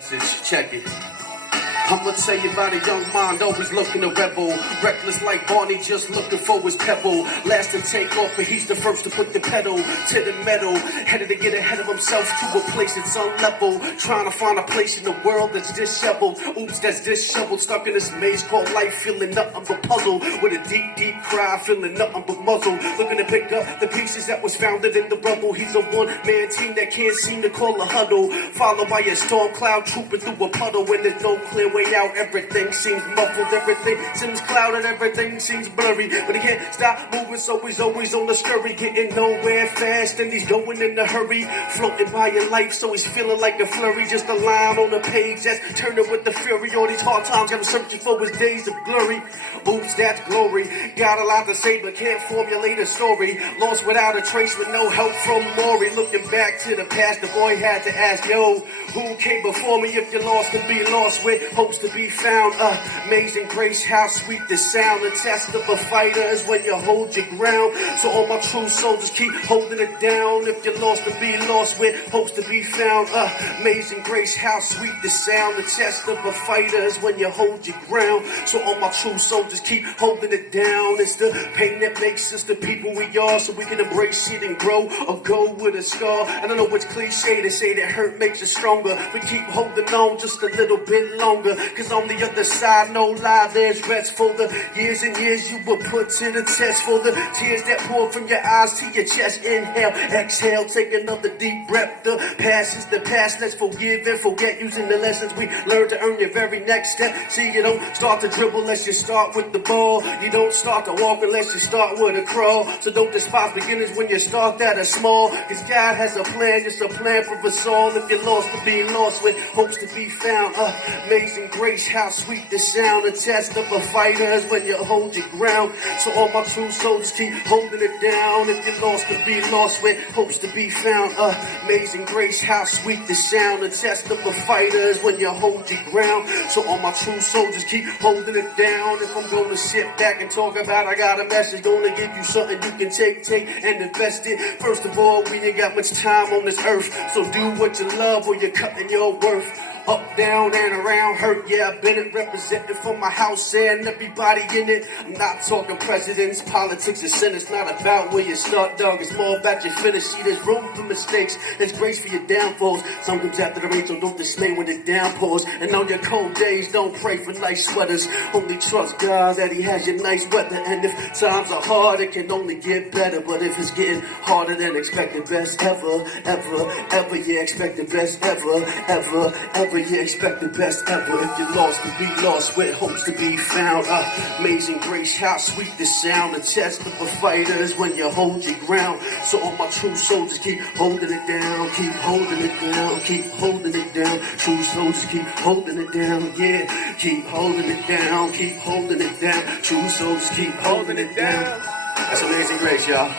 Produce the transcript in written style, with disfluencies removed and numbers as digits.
Check it. I'ma tell you about a young mind always looking to rebel. Reckless like Barney, just looking for his pebble. Last to take off, but he's the first to put the pedal to the metal. Headed to get ahead of himself to a place that's unlevel. Trying to find a place in the world that's disheveled. Oops, that's disheveled. Stuck in this maze called life, feeling nothing but puzzle. With a deep, deep cry, feeling nothing but muzzle. Looking to pick up the pieces that was founded in the rubble. He's a one-man team that can't seem to call a huddle. Followed by a storm cloud trooping through a puddle. When there's no clear way out, everything seems muffled, everything seems clouded, everything seems blurry, but he can't stop moving, so he's always on the scurry, getting nowhere fast, and he's going in a hurry, floating by in life, so he's feeling like a flurry, just a line on the page that's turning with the fury. All these hard times got him searching for his days of glory. Oops, that's glory, got a lot to say but can't formulate a story, lost without a trace with no help from Maury. Looking back to the past, the boy had to ask, yo, who came before me? If you're lost, to be lost with hopes to be found. Amazing grace, how sweet the sound. The test of a fighter is when you hold your ground. So all my true soldiers keep holding it down. If you're lost, to be lost with hopes to be found. Amazing grace, how sweet the sound. The test of a fighter is when you hold your ground. So all my true soldiers keep holding it down. It's the pain that makes us the people we are, so we can embrace it and grow or go with a scar. I don't know what's cliche to say that hurt makes us stronger. We keep holding on just a little bit longer, cause on the other side, no lie, there's rest for the years and years you were put to the test, for the tears that pour from your eyes to your chest. Inhale, exhale, take another deep breath. The past is the past, let's forgive and forget, using the lessons we learned to earn your very next step. See, you don't start to dribble unless you start with the ball. You don't start to walk unless you start with a crawl. So don't despise beginners when you start that are small, cause God has a plan, just a plan for us all. If you're lost, to be lost with hopes to be found. Amazing grace, how sweet the sound. The test of a fighter is when you hold your ground. So all my true soldiers keep holding it down. If you're lost, to be lost with hopes to be found. Amazing grace, how sweet the sound. The test of a fighter is when you hold your ground. So all my true soldiers keep holding it down. If I'm gonna sit back and talk about, I got a message, gonna give you something you can take and invest it. First of all, we ain't got much time on this earth, so do what you love or you're cutting your worth. Up, down, and around, hurt, yeah, I've been it, representing for my house and everybody in it. I'm not talking presidents, politics, and sin. It's not about where you start, dog, it's more about your finish. See, there's room for mistakes, there's grace for your downfalls. Some comes after the rain, so don't dismay when it downpours. And on your cold days, don't pray for nice sweaters. Only trust God that he has your nice weather. And if times are hard, it can only get better. But if it's getting harder, then expect the best ever, yeah, expect the best ever, yeah, expect the best ever. If you're lost, to be lost with hopes to be found. Amazing grace, how sweet the sound. The test of a fighter is when you hold your ground. So all my true soldiers keep holding it down, keep holding it down, keep holding it down. True soldiers keep holding it down, yeah, keep holding it down, keep holding it down. True soldiers keep holding it down. That's amazing grace, y'all.